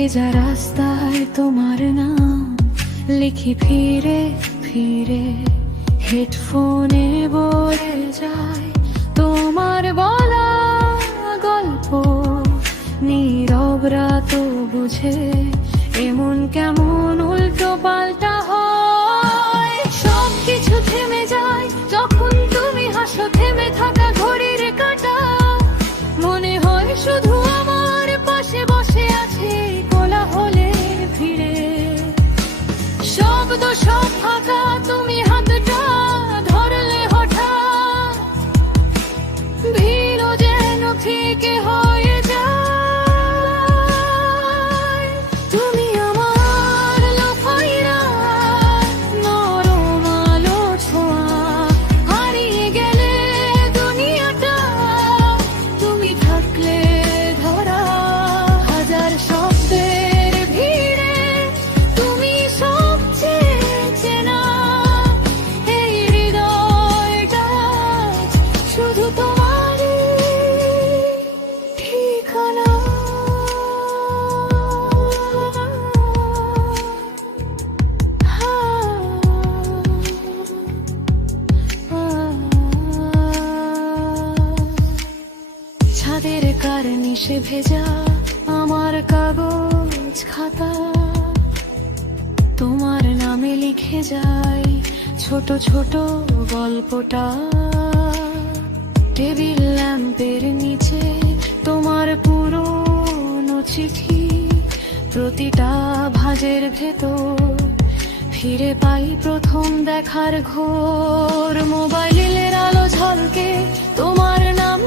ভেজা রাস্তায় তোমার নাম লিখি ফিরে ফিরে, হেডফোনে বলে যায় তোমার বলা গল্প। নীরবরা তো বুঝে এমন কেমন উল্টো পাল্টা হয়। সবকিছু থেমে যায় যখন তুমি হাসো, থেমে থাকা ঘড়ির কাঁটা মনে হয় শুধু আমার পাশে বসে আছে কোলাহলের ভিড়ে। শব্দ সব ফাঁকা, তুমি হাতটা ধরলে হঠাৎ ভিড়ও যেন ফিকে হয়ে যায়। তুমি আমার লোফাইরা নরম আলো ছোঁয়া, হারিয়ে গেলে দুনিয়াটা তুমি থাকলে ধরা। হাজার শব্দের ভিড়ে তুমি সবচেয়ে চেনা, এই হৃদয়টা শুধু তোমারই ঠিকানা। ছাদের কার্নিশে ভেজা আমার কাগজ খাতা, তোমার নামে লিখে যাই ছোট ছোট গল্পটা। টেবিল ল্যাম্পের নিচে তোমার পুরনো চিঠি, প্রতিটা ভাঁজের ভেতর ফিরে পাই প্রথম দেখার ঘোর। মোবাইলের আলো ঝলকে তোমার নাম